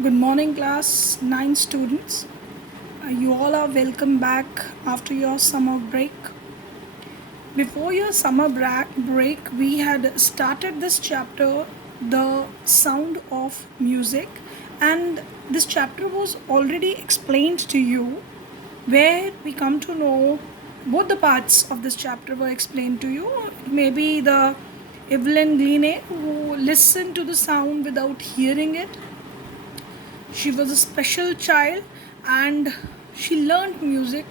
Good morning, class 9 students. You all are welcome back after your summer break. Before your summer break, we had started this chapter, The Sound of Music, and this chapter was already explained to you, where we come to know both the parts of this chapter were explained to you. Maybe the Evelyn Gleene, who listened to the sound without hearing it. She was a special child and she learned music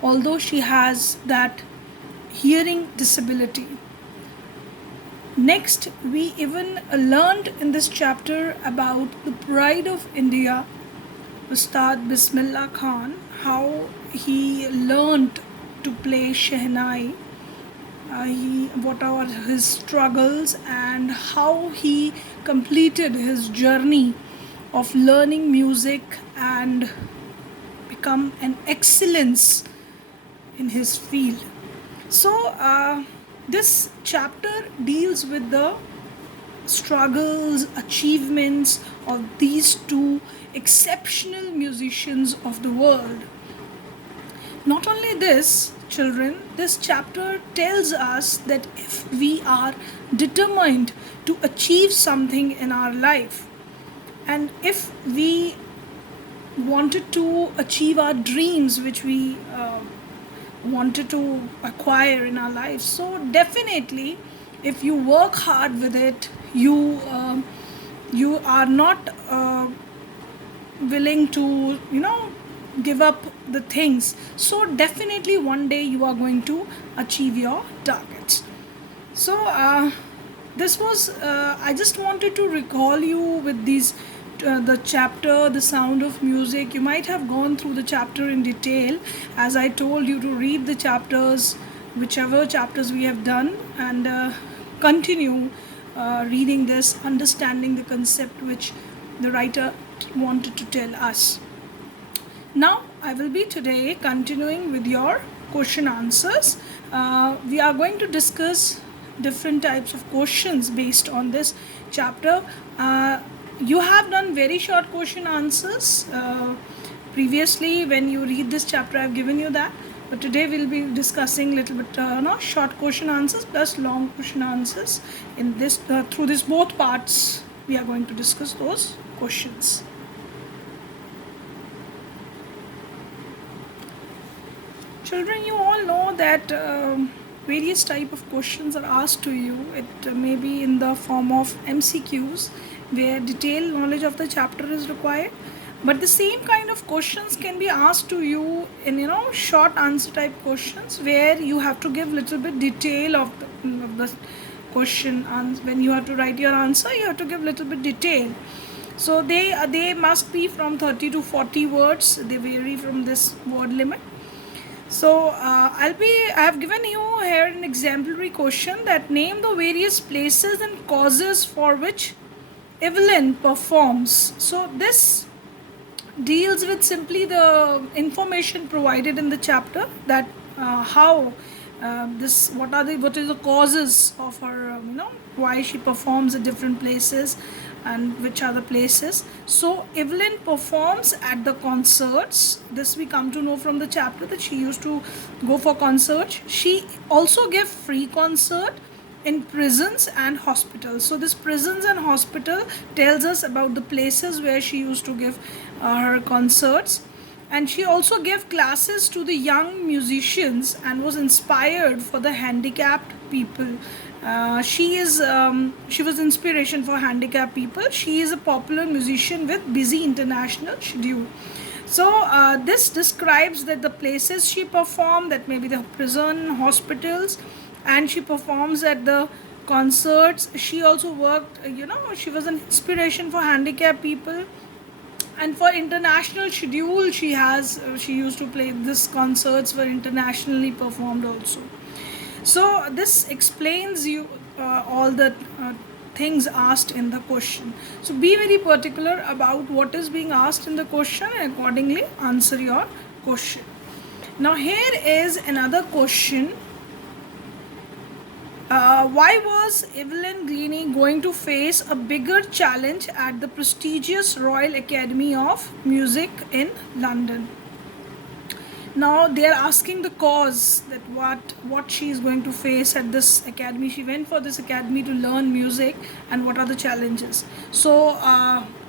although she has that hearing disability. Next, we even learned in this chapter about the pride of India, Ustad Bismillah Khan, how he learned to play Shehnai, what are his struggles, and how he completed his journey of learning music and become an excellence in his field. So, this chapter deals with the struggles, achievements of these two exceptional musicians of the world. Not only this, children, this chapter tells us that if we are determined to achieve something in our life, and if we wanted to achieve our dreams which we wanted to acquire in our lives, so definitely if you work hard with it, you are not willing to give up the things, so definitely one day you are going to achieve your targets. So this was I just wanted to recall you with these the chapter, The Sound of Music. You might have gone through the chapter in detail, as I told you to read the chapters, whichever chapters we have done, and continue reading this, understanding the concept which the writer wanted to tell us. Now, I will be today continuing with your question answers. We are going to discuss different types of questions based on this chapter. You have done very short question answers. Previously, when you read this chapter, I have given you that. But today we'll be discussing little bit short question answers plus long question answers. In this through this both parts, we are going to discuss those questions. Children, you all know that various type of questions are asked to you. It may be in the form of MCQs, where detailed knowledge of the chapter is required. But the same kind of questions can be asked to you in short answer type questions, where you have to give little bit detail of the question. And when you have to write your answer, you have to give little bit detail. So they must be from 30 to 40 words. They vary from this word limit. So I have given you here an exemplary question that name the various places and causes for which Evelyn performs. So this deals with simply the information provided in the chapter, that how what is the causes of her why she performs at different places and which are the places. So Evelyn performs at the concerts. This we come to know from the chapter, that she used to go for concerts. She also gave free concert in prisons and hospitals. So this prisons and hospital tells us about the places where she used to give her concerts. And she also gave classes to the young musicians and was inspired for the handicapped people. She was inspiration for handicapped people. She is a popular musician with busy international schedule. So this describes that the places she performed, that may be the prison, hospitals, and she performs at the concerts. She also worked, she was an inspiration for handicapped people. And for international schedule, she used to play this concerts were internationally performed also. So this explains you all the things asked in the question. So be very particular about what is being asked in the question and accordingly answer your question. Now here is another question Why was Evelyn Glennie going to face a bigger challenge at the prestigious Royal Academy of Music in London? Now they are asking the cause, that what she is going to face at this academy. She went for this academy to learn music, and what are the challenges. So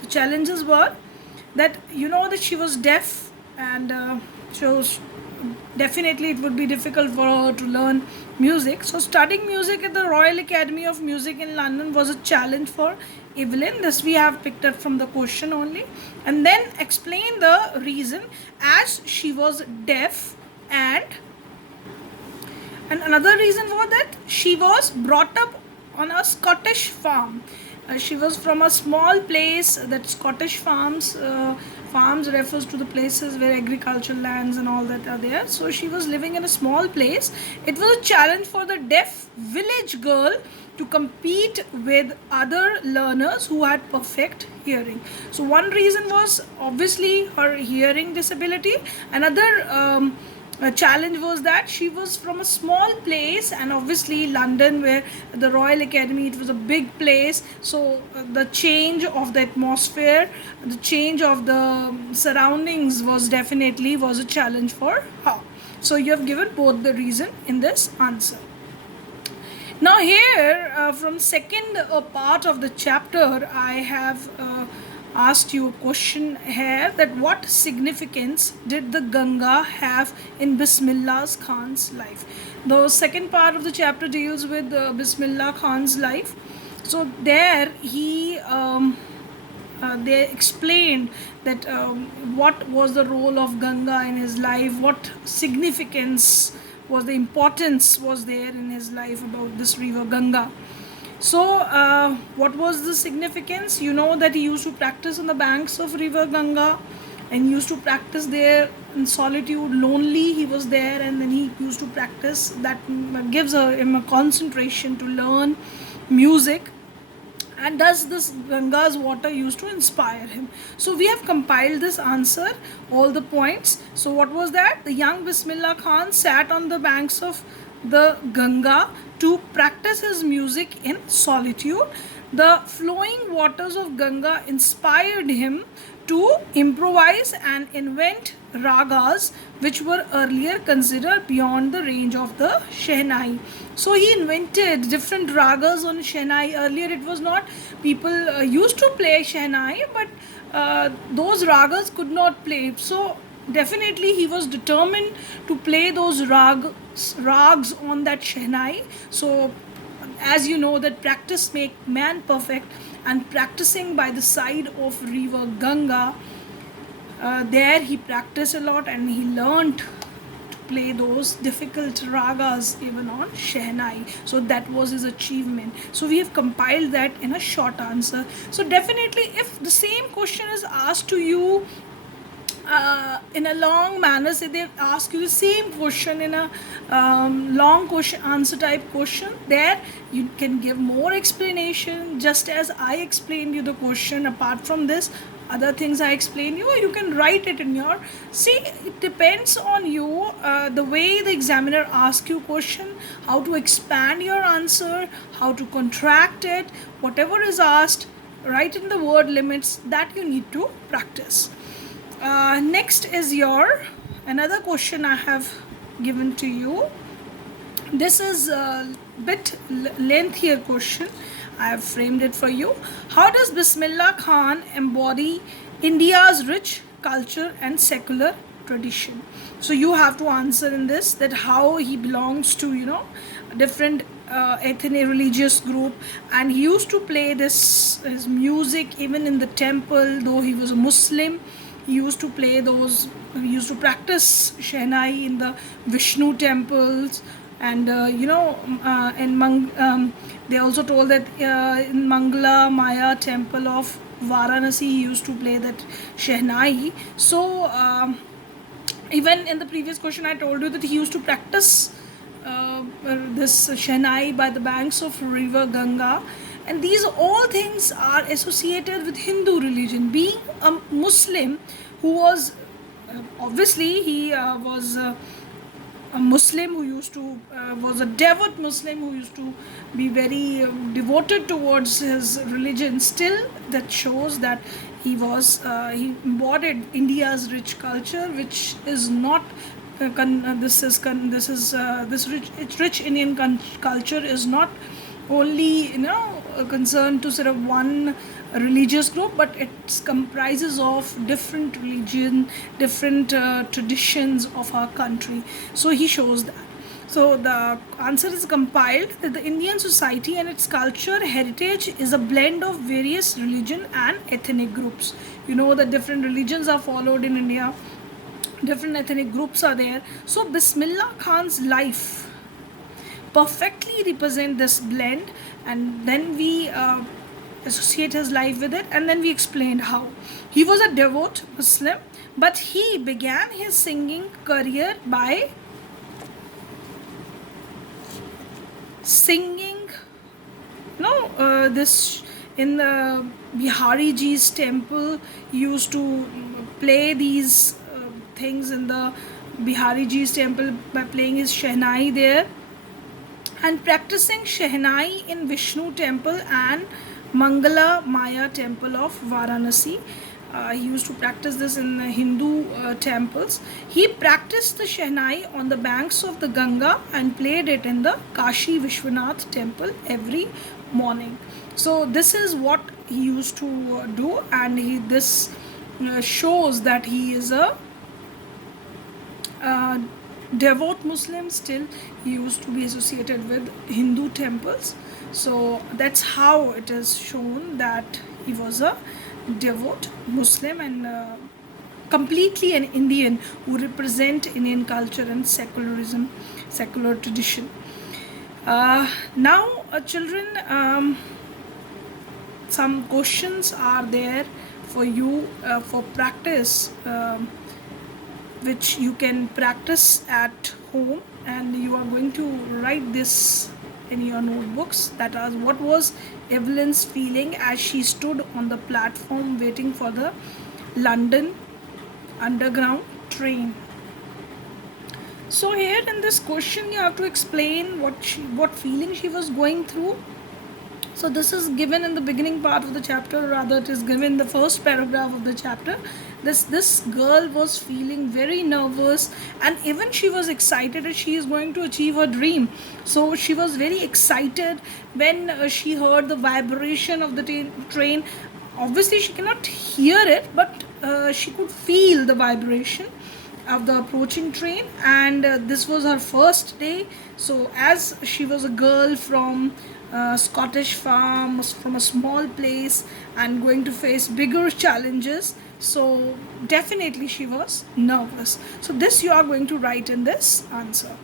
the challenges were that, that she was deaf, and so definitely it would be difficult for her to learn music. So studying music at the Royal Academy of Music in London was a challenge for Evelyn. This we have picked up from the question only. And then explain the reason, as she was deaf, and another reason was that she was brought up on a Scottish farm. She was from a small place, that Scottish farms. Farms refers to the places where agricultural lands and all that are there. So she was living in a small place. It was a challenge for the deaf village girl to compete with other learners who had perfect hearing. So one reason was obviously her hearing disability. Another challenge was that she was from a small place, and obviously London, where the Royal Academy, it was a big place. So the change of the atmosphere, the change of the surroundings was a challenge for her. So you have given both the reason in this answer. Now here, from second part of the chapter, I have asked you a question here, that what significance did the Ganga have in Bismillah Khan's life? The second part of the chapter deals with Bismillah Khan's life. So there they explained that what was the role of Ganga in his life, what significance was, the importance was there in his life about this river Ganga. So what was the significance? You know that he used to practice on the banks of river Ganga, and used to practice there in solitude, lonely he was there, and then he used to practice. That gives him a concentration to learn music. And does this Ganga's water used to inspire him? So we have compiled this answer, all the points. So what was that? The young Bismillah Khan sat on the banks of the Ganga to practice his music in solitude. The flowing waters of Ganga inspired him to improvise and invent ragas which were earlier considered beyond the range of the Shehnai. So he invented different ragas on Shehnai. Earlier it was not, people used to play Shehnai, but those ragas could not play. So definitely he was determined to play those rags on that Shehnai. So as you know that practice make man perfect, and practicing by the side of river Ganga, there he practiced a lot, and he learned to play those difficult ragas even on Shehnai. So that was his achievement. So we have compiled that in a short answer. So definitely if the same question is asked to you in a long manner, say they ask you the same question in a long question answer type question, there you can give more explanation, just as I explained you the question. Apart from this, other things I explain you can write it in your, see, it depends on you, the way the examiner asks you question, how to expand your answer, how to contract it, whatever is asked, write in the word limits, that you need to practice. Next is your another question I have given to you. This is a bit lengthier question. I have framed it for you. How does Bismillah Khan embody India's rich culture and secular tradition? So you have to answer in this, that how he belongs to different ethnic religious group, and he used to play his music even in the temple. Though he was a Muslim, he used to practice Shehnai in the Vishnu temples, and they also told that in Mangala Maya temple of Varanasi he used to play that Shehnai. So even in the previous question I told you that he used to practice this Shehnai by the banks of river Ganga. And these all things are associated with Hindu religion. Being a Muslim who was obviously he was a Muslim who used to was a devout Muslim who used to be very devoted towards his religion. Still, that shows that he embodied India's rich culture, which is not this rich Indian culture is not only concerned to sort of one religious group, but it comprises of different religion, different traditions of our country. So he shows that. So the answer is compiled that the Indian society and its culture heritage is a blend of various religion and ethnic groups. You know that different religions are followed in India, different ethnic groups are there. So Bismillah Khan's life perfectly represent this blend, and then we associate his life with it, and then we explained how he was a devout Muslim, but he began his singing career by singing this in the Bihari Ji's temple. He used to play these things in the Bihari Ji's temple by playing his Shehnai there, and practicing Shehnai in Vishnu temple and Mangala Maya temple of Varanasi. He used to practice this in Hindu temples. He practiced the Shehnai on the banks of the Ganga and played it in the Kashi Vishwanath temple every morning. So this is what he used to do, and this shows that he is a devout Muslim. Still, he used to be associated with Hindu temples. So that's how it is shown that he was a devout Muslim and completely an Indian who represent Indian culture and secularism, secular tradition. Now, children, some questions are there for you for practice, which you can practice at home, and you are going to write this in your notebooks. That is, what was Evelyn's feeling as she stood on the platform waiting for the London Underground train? So here in this question you have to explain what feeling she was going through. So this is given in the beginning part of the chapter, rather it is given in the first paragraph of the chapter. This girl was feeling very nervous, and even she was excited that she is going to achieve her dream. So she was very excited when she heard the vibration of the train. Obviously she cannot hear it, but she could feel the vibration of the approaching train, and this was her first day. So as she was a girl from Scottish farm, from a small place, and going to face bigger challenges, so definitely she was nervous. So this you are going to write in this answer.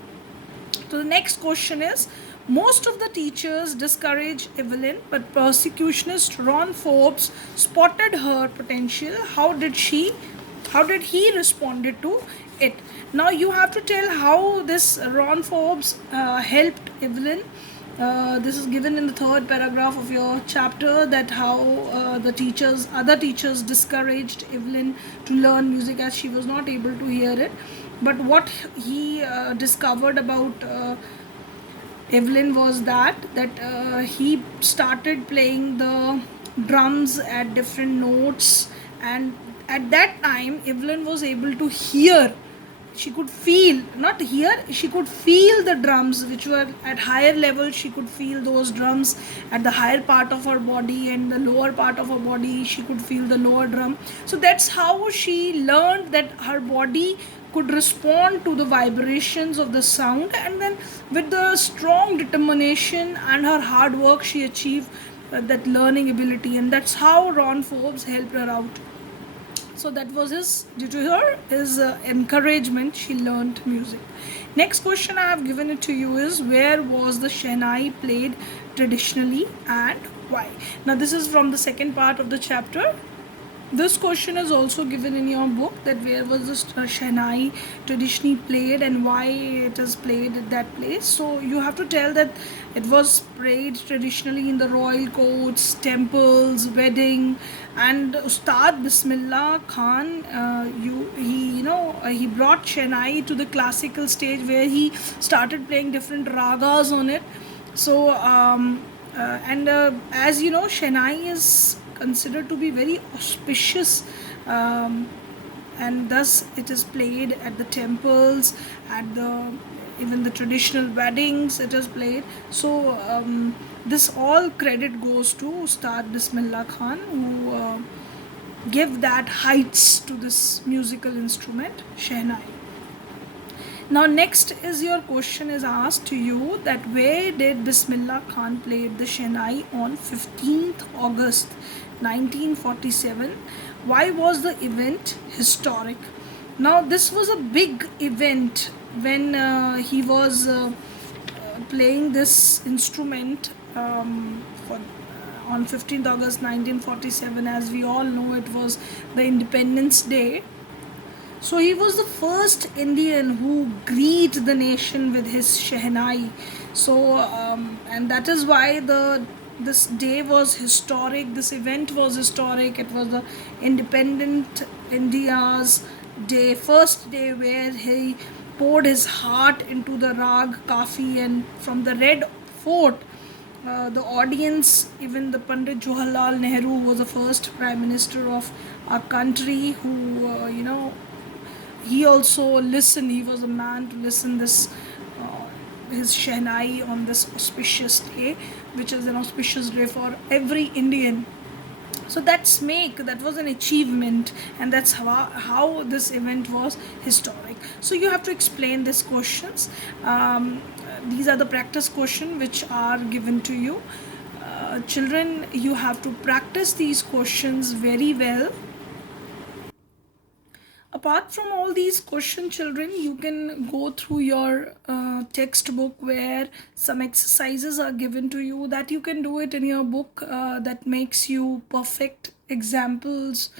So the next question is, most of the teachers discouraged Evelyn, but persecutionist Ron Forbes spotted her potential. How did he responded to it? Now you have to tell how this Ron Forbes helped Evelyn. This is given in the third paragraph of your chapter, that how other teachers discouraged Evelyn to learn music as she was not able to hear it. But what he discovered about Evelyn was that he started playing the drums at different notes, and at that time Evelyn was able to hear. She could feel, not hear, she could feel the drums which were at higher level. She could feel those drums at the higher part of her body, and the lower part of her body she could feel the lower drum. So that's how she learned that her body could respond to the vibrations of the sound, and then with the strong determination and her hard work she achieved that learning ability, and that's how Ron Forbes helped her out. So that was due to his encouragement, she learned music. Next question I have given it to you is, where was the Shehnai played traditionally and why? Now this is from the second part of the chapter. This question is also given in your book, that where was this Shehnai traditionally played and why it is played at that place. So you have to tell that it was played traditionally in the royal courts, temples, wedding, and Ustad Bismillah Khan, he brought Shehnai to the classical stage where he started playing different ragas on it. So and as you know, Shehnai is considered to be very auspicious, um, and thus it is played at the temples, at the even the traditional weddings it is played. So this all credit goes to Ustad Bismillah Khan, who give that heights to this musical instrument, Shehnai. Now next is your question is asked to you, that where did Bismillah Khan played the Shehnai on 15th August 1947? Why was the event historic? Now this was a big event when he was playing this instrument on 15th August 1947. As we all know, it was the Independence Day. So he was the first Indian who greeted the nation with his Shehnai. So and that is why this day was historic. This event was historic. It was the independent India's day, first day where he poured his heart into the rag Kafi, and from the Red Fort. The audience, even the Pandit Jawaharlal Nehru was the first prime minister of our country, who he also listened. He was a man to listen this his Shehnai on this auspicious day, which is an auspicious day for every Indian. So that was an achievement, and that's how this event was historic. So you have to explain these questions. These are the practice questions which are given to you. Children, you have to practice these questions very well. Apart from all these question, children, you can go through your textbook, where some exercises are given to you that you can do it in your book, that makes you perfect examples,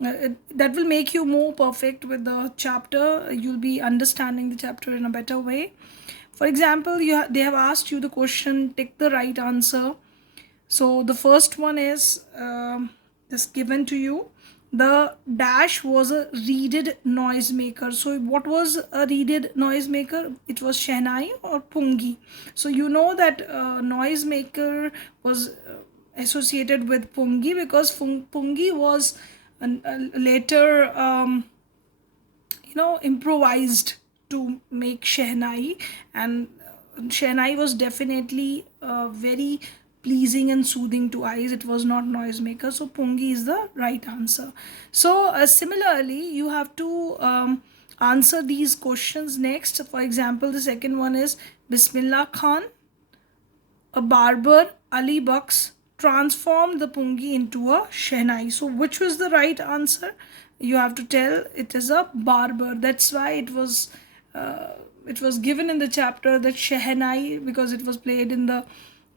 that will make you more perfect with the chapter. You'll be understanding the chapter in a better way. For example, they have asked you the question, take the right answer. So the first one is just given to you. The dash was a reeded noisemaker. So what was a reeded noisemaker? It was Shehnai or Pungi. So you know that noisemaker was associated with Pungi, because Pungi was later improvised to make Shehnai, and Shehnai was definitely very pleasing and soothing to eyes. It was not noisemaker, so Pungi is the right answer. So similarly, you have to answer these questions next. For example, the second one is Bismillah Khan, a barber, Ali Bucks, transformed the Pungi into a Shehnai. So which was the right answer? You have to tell it is a barber. That's why it was given in the chapter that Shehnai, because it was played in the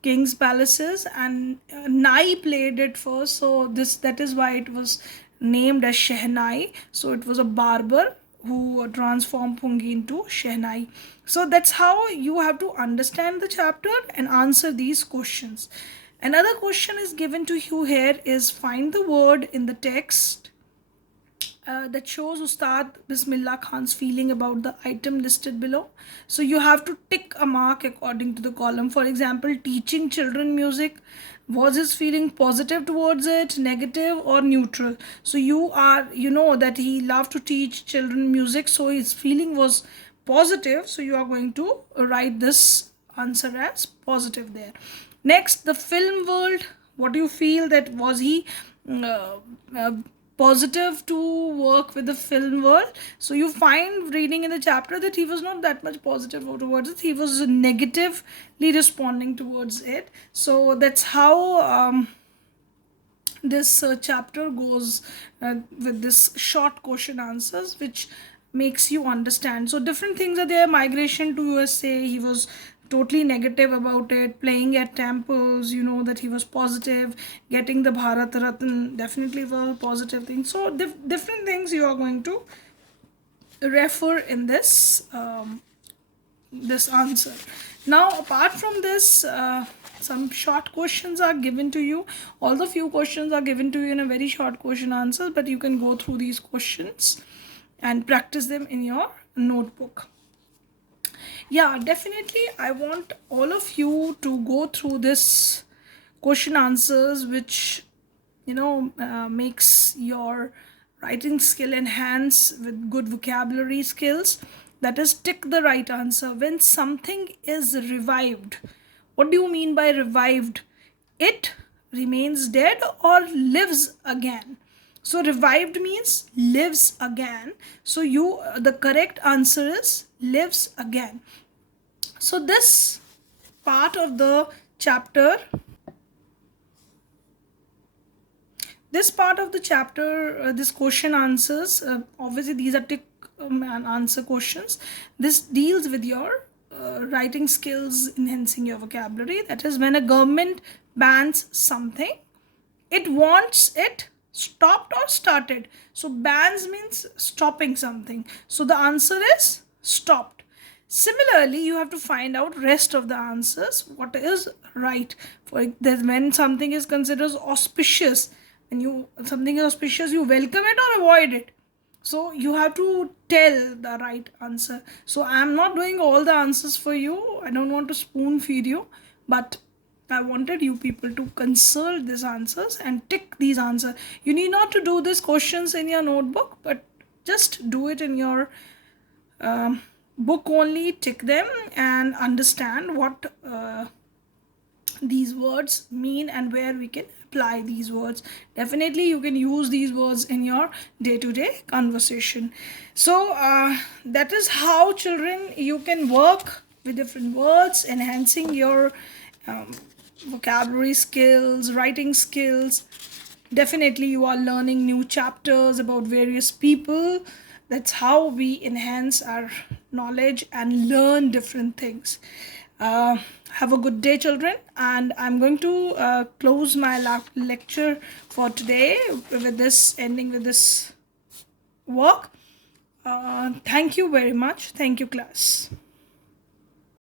king's palaces, and Nai played it first. So that is why it was named as Shehnai. So it was a barber who transformed Pungi into Shehnai. So that's how you have to understand the chapter and answer these questions. Another question is given to you here is, find the word in the text that shows Ustad Bismillah Khan's feeling about the item listed below. So you have to tick a mark according to the column. For example, teaching children music. Was his feeling positive towards it, negative, or neutral? So you know that he loved to teach children music, so his feeling was positive. So you are going to write this answer as positive there. Next, the film world. What do you feel, that was he uh, uh, positive to work with the film world? So you find reading in the chapter that he was not that much positive towards it. He was negatively responding towards it. So that's how this chapter goes with this short question answers, which makes you understand. So different things are there. Migration to USA, he was totally negative about it, playing at temples, you know, that he was positive, getting the Bharat Ratna, definitely was a positive thing. So different things you are going to refer in this answer. Now, apart from this, some short questions are given to you. All the few questions are given to you in a very short question answer, but you can go through these questions and practice them in your notebook. Yeah, definitely. I want all of you to go through this question answers, which makes your writing skill enhance with good vocabulary skills. That is, tick the right answer. When something is revived, what do you mean by revived? It remains dead or lives again. So revived means lives again. So the correct answer is lives again. So part of the chapter this part of the chapter, this question answers, obviously these are tick and answer questions. This deals with your writing skills, enhancing your vocabulary. That is, when a government bans something, it wants it stopped or started. So bans means stopping something. So the answer is stopped. Similarly, you have to find out rest of the answers. What is right? For when something is considered auspicious, when something is auspicious, you welcome it or avoid it. So you have to tell the right answer. So I am not doing all the answers for you. I don't want to spoon feed you, but I wanted you people to consult these answers and tick these answers. You need not to do these questions in your notebook, but just do it in your book only. Tick them and understand what these words mean and where we can apply these words. Definitely you can use these words in your day-to-day conversation. So that is how, children, you can work with different words, enhancing your vocabulary skills, writing skills. Definitely you are learning new chapters about various people. That's how we enhance our knowledge and learn different things. Have a good day, children, and I'm going to close my lecture for today with this, ending with this work. Thank you very much. Thank you, class.